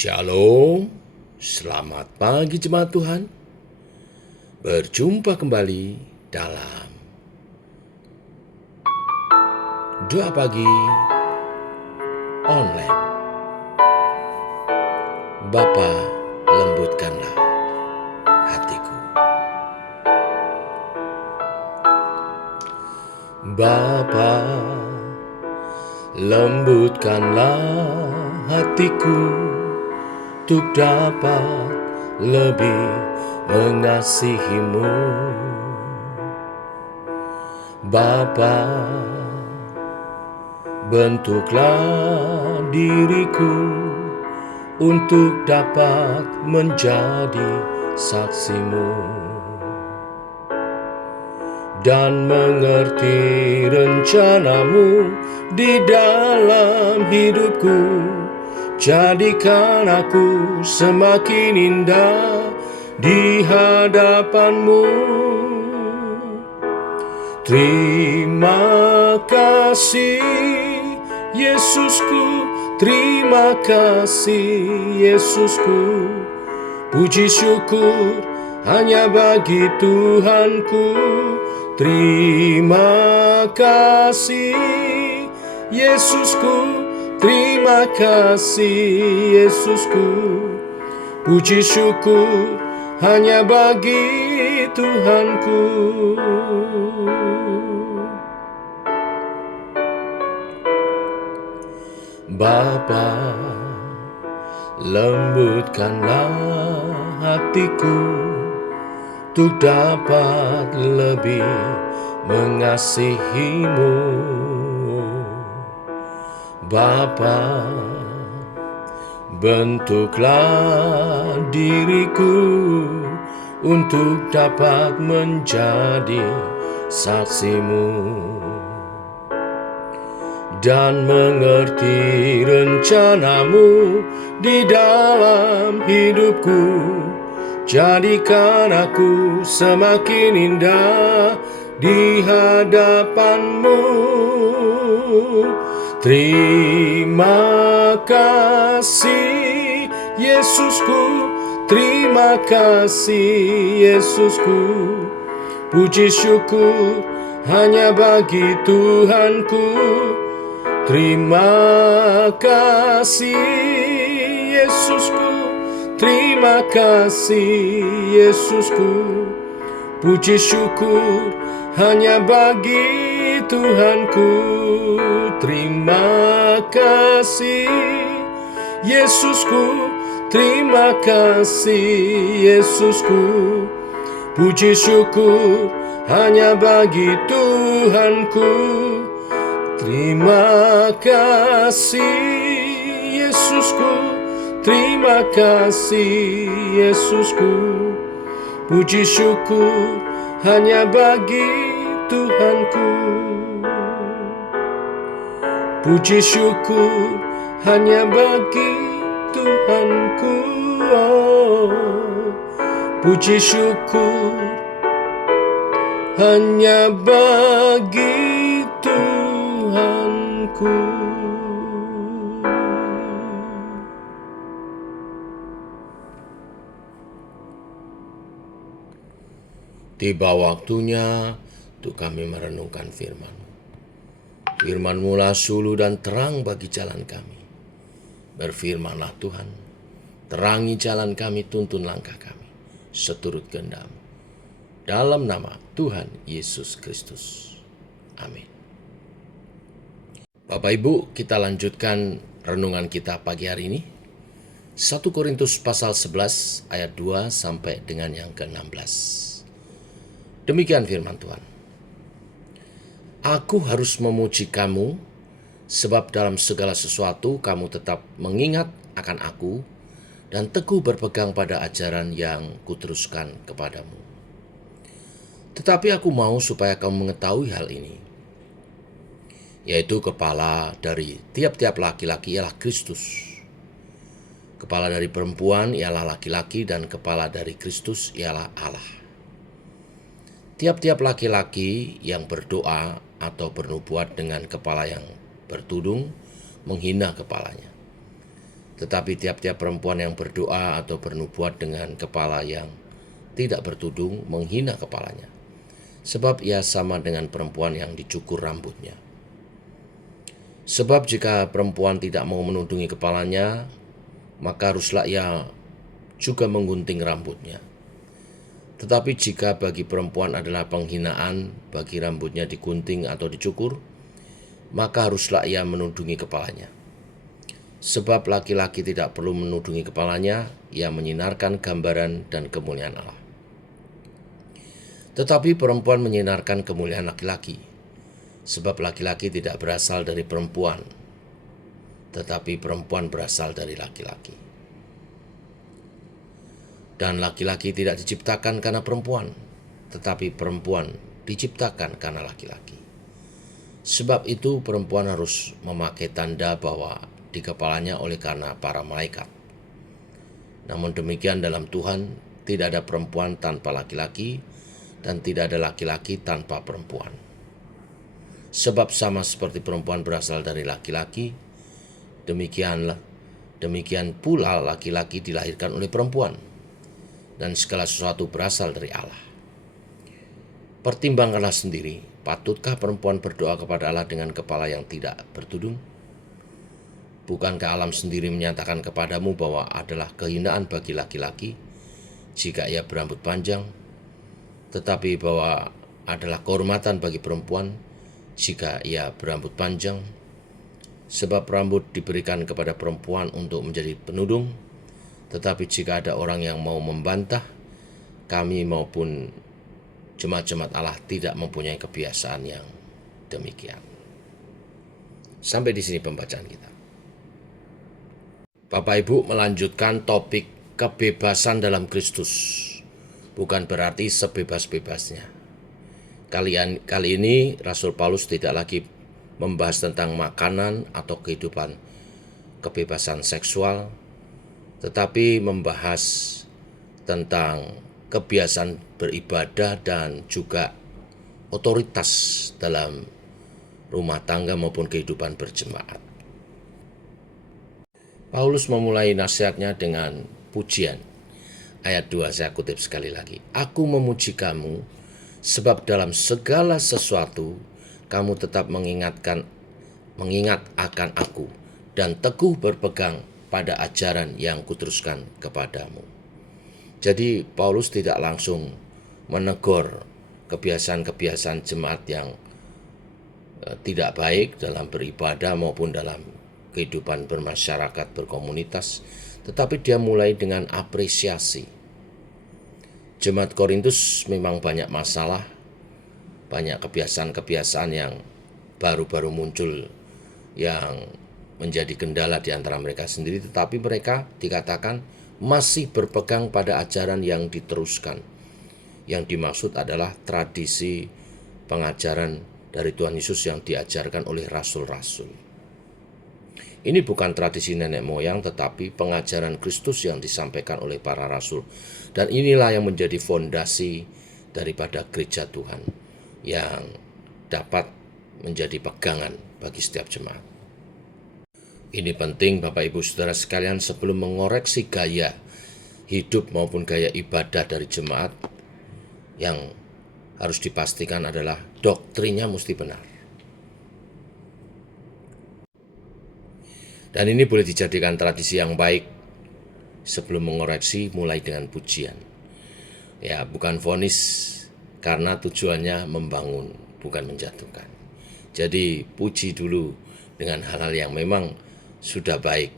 Shalom, selamat pagi jemaat Tuhan. Berjumpa kembali dalam doa pagi online. Bapa, lembutkanlah hatiku. Bapa, lembutkanlah hatiku untuk dapat lebih mengasihi-Mu. Bapa, bentuklah diriku untuk dapat menjadi saksi-Mu dan mengerti rencana-Mu di dalam hidupku. Jadikan aku semakin indah di hadapan-Mu. Terima kasih Yesusku, terima kasih Yesusku. Puji syukur hanya bagi Tuhanku. Terima kasih Yesusku, terima kasih Yesusku. Puji syukur hanya bagi Tuhanku. Bapa, lembutkanlah hatiku untuk dapat lebih mengasihi-Mu. Bapa, bentuklah diriku untuk dapat menjadi saksi-Mu dan mengerti rencana-Mu di dalam hidupku. Jadikan aku semakin indah di hadapan-Mu. Terima kasih Yesusku, terima kasih Yesusku. Puji syukur hanya bagi Tuhanku. Terima kasih Yesusku, terima kasih Yesusku. Puji syukur hanya bagi Tuhanku. Terima kasih Yesusku, terima kasih Yesusku. Puji syukur hanya bagi Tuhanku. Terima kasih Yesusku, terima kasih Yesusku. Puji syukur hanya bagi Tuhanku. Puji syukur hanya bagi Tuhanku. Puji syukur hanya bagi Tuhanku. Tiba waktunya untuk kami merenungkan firman-Mu. Firman-Mu lah suluh dan terang bagi jalan kami. Berfirmanlah Tuhan, terangi jalan kami, tuntun langkah kami, seturut kehendak-Mu. Dalam nama Tuhan Yesus Kristus. Amin. Bapak Ibu, kita lanjutkan renungan kita pagi hari ini. 1 Korintus pasal 11 ayat 2 sampai dengan yang ke-16. Demikian firman Tuhan. Aku harus memuji kamu, sebab dalam segala sesuatu kamu tetap mengingat akan aku dan teguh berpegang pada ajaran yang kuteruskan kepadamu. Tetapi aku mau supaya kamu mengetahui hal ini, yaitu kepala dari tiap-tiap laki-laki ialah Kristus. Kepala dari perempuan ialah laki-laki dan kepala dari Kristus ialah Allah. Tiap-tiap laki-laki yang berdoa atau bernubuat dengan kepala yang bertudung menghina kepalanya. Tetapi tiap-tiap perempuan yang berdoa atau bernubuat dengan kepala yang tidak bertudung menghina kepalanya, sebab ia sama dengan perempuan yang dicukur rambutnya. Sebab jika perempuan tidak mau menudungi kepalanya, maka haruslah ia juga menggunting rambutnya. Tetapi jika bagi perempuan adalah penghinaan bagi rambutnya digunting atau dicukur, maka haruslah ia menudungi kepalanya. Sebab laki-laki tidak perlu menudungi kepalanya, ia menyinarkan gambaran dan kemuliaan Allah. Tetapi perempuan menyinarkan kemuliaan laki-laki, sebab laki-laki tidak berasal dari perempuan, tetapi perempuan berasal dari laki-laki. Dan laki-laki tidak diciptakan karena perempuan, tetapi perempuan diciptakan karena laki-laki. Sebab itu perempuan harus memakai tanda bahwa di kepalanya oleh karena para malaikat. Namun demikian dalam Tuhan tidak ada perempuan tanpa laki-laki dan tidak ada laki-laki tanpa perempuan. Sebab sama seperti perempuan berasal dari laki-laki, demikian pula laki-laki dilahirkan oleh perempuan, dan segala sesuatu berasal dari Allah. Pertimbangkanlah sendiri, patutkah perempuan berdoa kepada Allah dengan kepala yang tidak bertudung? Bukankah alam sendiri menyatakan kepadamu bahwa adalah kehinaan bagi laki-laki jika ia berambut panjang, tetapi bahwa adalah kehormatan bagi perempuan jika ia berambut panjang? Sebab rambut diberikan kepada perempuan untuk menjadi penudung, tetapi jika ada orang yang mau membantah, kami maupun jemaat-jemaat Allah tidak mempunyai kebiasaan yang demikian. Sampai di sini pembacaan kita. Bapak Ibu melanjutkan topik kebebasan dalam Kristus. Bukan berarti sebebas-bebasnya. Kali ini Rasul Paulus tidak lagi membahas tentang makanan atau kehidupan kebebasan seksual, tetapi membahas tentang kebiasaan beribadah dan juga otoritas dalam rumah tangga maupun kehidupan berjemaat. Paulus memulai nasihatnya dengan pujian. Ayat 2 saya kutip sekali lagi. Aku memuji kamu sebab dalam segala sesuatu kamu tetap mengingat akan aku dan teguh berpegang pada ajaran yang kuteruskan kepadamu. Jadi Paulus tidak langsung menegur kebiasaan-kebiasaan jemaat yang tidak baik dalam beribadah maupun dalam kehidupan bermasyarakat, berkomunitas, tetapi dia mulai dengan apresiasi. Jemaat Korintus memang banyak masalah, banyak kebiasaan-kebiasaan yang baru-baru muncul yang menjadi kendala di antara mereka sendiri, tetapi mereka dikatakan masih berpegang pada ajaran yang diteruskan. Yang dimaksud adalah tradisi pengajaran dari Tuhan Yesus yang diajarkan oleh rasul-rasul. Ini bukan tradisi nenek moyang, tetapi pengajaran Kristus yang disampaikan oleh para rasul. Dan inilah yang menjadi fondasi daripada gereja Tuhan yang dapat menjadi pegangan bagi setiap jemaat. Ini penting Bapak Ibu Saudara sekalian, sebelum mengoreksi gaya hidup maupun gaya ibadah dari jemaat, yang harus dipastikan adalah doktrinnya mesti benar. Dan ini boleh dijadikan tradisi yang baik sebelum mengoreksi, mulai dengan pujian. Ya, bukan vonis, karena tujuannya membangun, bukan menjatuhkan. Jadi puji dulu dengan hal-hal yang memang sudah baik,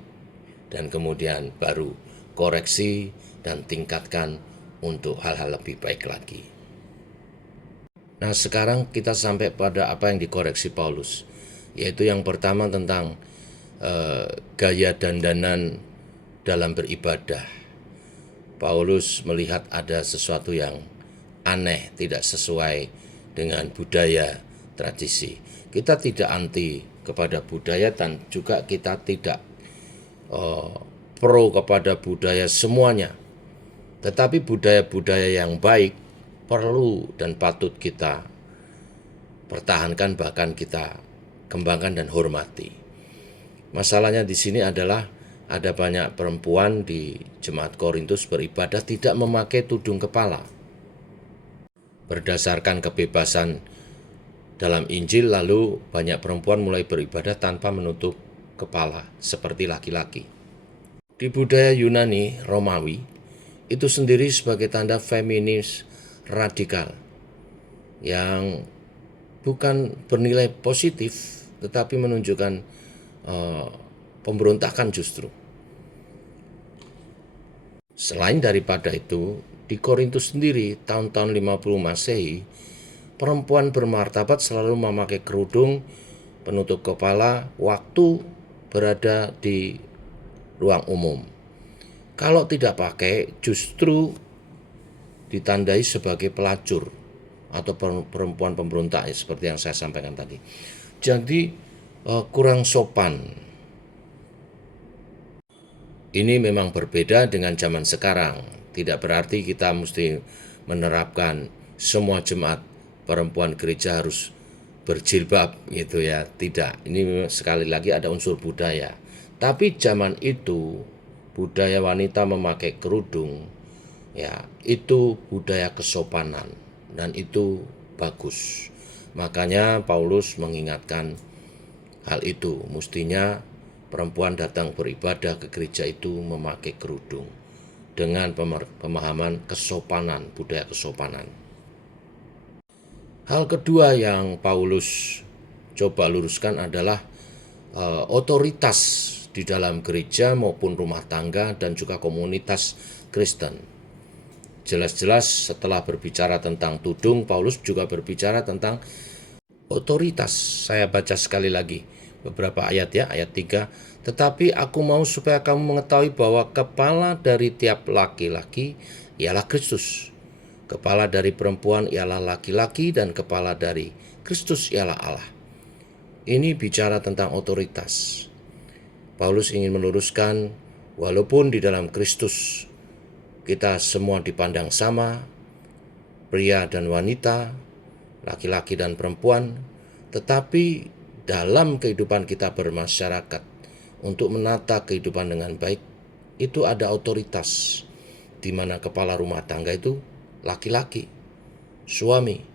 dan kemudian baru koreksi dan tingkatkan untuk hal-hal lebih baik lagi. Nah, sekarang kita sampai pada apa yang dikoreksi Paulus, yaitu yang pertama tentang gaya dandanan dalam beribadah. Paulus melihat ada sesuatu yang aneh, tidak sesuai dengan budaya tradisi. Kita tidak anti kepada budaya dan juga kita tidak pro kepada budaya semuanya. Tetapi budaya-budaya yang baik perlu dan patut kita pertahankan, bahkan kita kembangkan dan hormati. Masalahnya di sini adalah ada banyak perempuan di jemaat Korintus beribadah tidak memakai tudung kepala. Berdasarkan kebebasan dalam Injil, lalu banyak perempuan mulai beribadah tanpa menutup kepala seperti laki-laki. Di budaya Yunani Romawi, itu sendiri sebagai tanda feminis radikal yang bukan bernilai positif tetapi menunjukkan pemberontakan justru. Selain daripada itu, di Korintus sendiri tahun-tahun 50 Masehi, perempuan bermartabat selalu memakai kerudung penutup kepala waktu berada di ruang umum. Kalau tidak pakai, justru ditandai sebagai pelacur atau perempuan pemberontak, seperti yang saya sampaikan tadi. Jadi kurang sopan. Ini memang berbeda dengan zaman sekarang. Tidak berarti kita mesti menerapkan semua jemaat perempuan gereja harus berjilbab gitu ya. Tidak. Ini sekali lagi ada unsur budaya. Tapi zaman itu budaya wanita memakai kerudung, ya itu budaya kesopanan dan itu bagus. Makanya Paulus mengingatkan hal itu. Mestinya perempuan datang beribadah ke gereja itu memakai kerudung dengan pemahaman kesopanan, budaya kesopanan. Hal kedua yang Paulus coba luruskan adalah otoritas di dalam gereja maupun rumah tangga dan juga komunitas Kristen. Jelas-jelas setelah berbicara tentang tudung, Paulus juga berbicara tentang otoritas. Saya baca sekali lagi beberapa ayat ya, ayat 3. Tetapi aku mau supaya kamu mengetahui bahwa kepala dari tiap laki-laki ialah Kristus. Kepala dari perempuan ialah laki-laki dan kepala dari Kristus ialah Allah. Ini bicara tentang otoritas. Paulus ingin meluruskan, walaupun di dalam Kristus kita semua dipandang sama, pria dan wanita, laki-laki dan perempuan, tetapi dalam kehidupan kita bermasyarakat, untuk menata kehidupan dengan baik, itu ada otoritas, di mana kepala rumah tangga itu laki-laki, suami.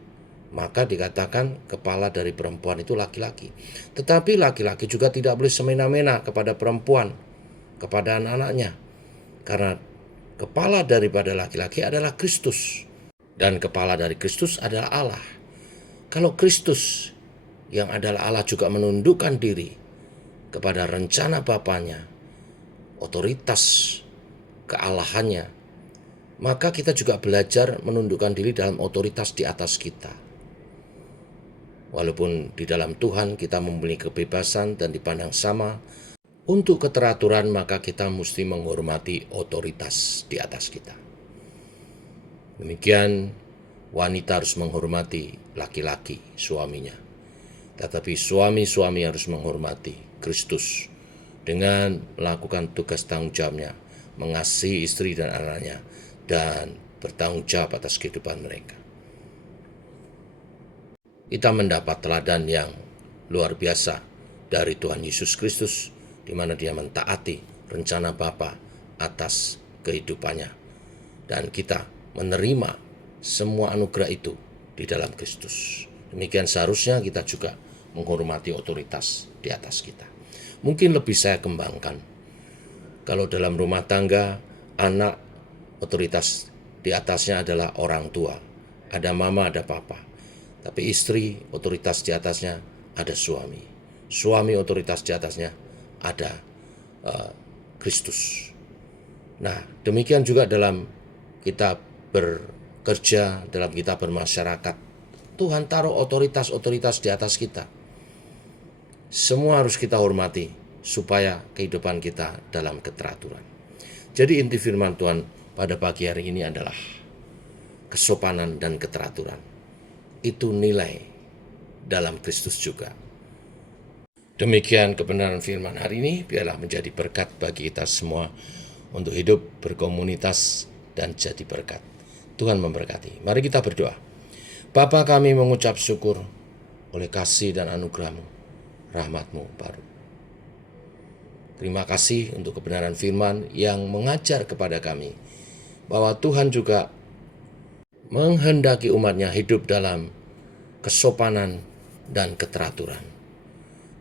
Maka dikatakan kepala dari perempuan itu laki-laki. Tetapi laki-laki juga tidak boleh semena-mena kepada perempuan, kepada anak-anaknya. Karena kepala daripada laki-laki adalah Kristus. Dan kepala dari Kristus adalah Allah. Kalau Kristus yang adalah Allah juga menundukkan diri kepada rencana Bapanya, otoritas kealahannya, maka kita juga belajar menundukkan diri dalam otoritas di atas kita. Walaupun di dalam Tuhan kita memiliki kebebasan dan dipandang sama, untuk keteraturan maka kita mesti menghormati otoritas di atas kita. Demikian wanita harus menghormati laki-laki, suaminya. Tetapi suami-suami harus menghormati Kristus dengan melakukan tugas tanggung jawabnya, mengasihi istri dan anaknya, dan bertanggung jawab atas kehidupan mereka. Kita mendapat teladan yang luar biasa dari Tuhan Yesus Kristus, di mana Dia mentaati rencana Bapa atas kehidupannya. Dan kita menerima semua anugerah itu di dalam Kristus. Demikian seharusnya kita juga menghormati otoritas di atas kita. Mungkin lebih saya kembangkan. Kalau dalam rumah tangga, anak otoritas di atasnya adalah orang tua. Ada mama, ada papa. Tapi istri otoritas di atasnya ada suami. Suami otoritas di atasnya ada Kristus. Nah, demikian juga dalam kita bekerja, dalam kita bermasyarakat. Tuhan taruh otoritas-otoritas di atas kita. Semua harus kita hormati supaya kehidupan kita dalam keteraturan. Jadi inti firman Tuhan pada pagi hari ini adalah kesopanan dan keteraturan. Itu nilai dalam Kristus juga. Demikian kebenaran firman hari ini, biarlah menjadi berkat bagi kita semua untuk hidup berkomunitas dan jadi berkat. Tuhan memberkati. Mari kita berdoa. Bapa, kami mengucap syukur oleh kasih dan anugerah-Mu, rahmat-Mu baru. Terima kasih untuk kebenaran firman yang mengajar kepada kami bahwa Tuhan juga menghendaki umatnya hidup dalam kesopanan dan keteraturan.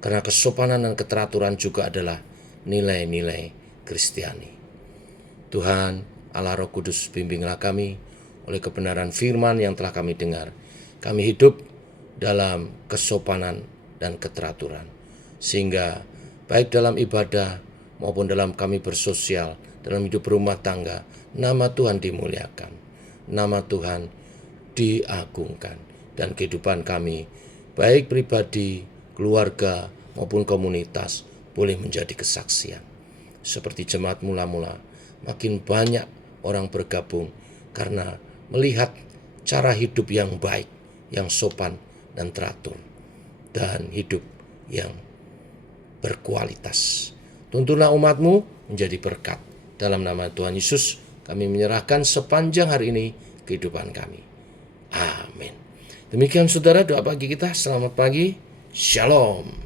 Karena kesopanan dan keteraturan juga adalah nilai-nilai Kristiani. Tuhan Allah Roh Kudus, bimbinglah kami oleh kebenaran firman yang telah kami dengar. Kami hidup dalam kesopanan dan keteraturan, sehingga baik dalam ibadah maupun dalam kami bersosial, dalam hidup berumah tangga, nama Tuhan dimuliakan, nama Tuhan diagungkan, dan kehidupan kami, baik pribadi, keluarga, maupun komunitas, boleh menjadi kesaksian. Seperti jemaat mula-mula, makin banyak orang bergabung karena melihat cara hidup yang baik, yang sopan dan teratur, dan hidup yang berkualitas. Tuntunlah umat-Mu menjadi berkat. Dalam nama Tuhan Yesus, kami menyerahkan sepanjang hari ini kehidupan kami. Amin. Demikian saudara, doa pagi kita. Selamat pagi. Shalom.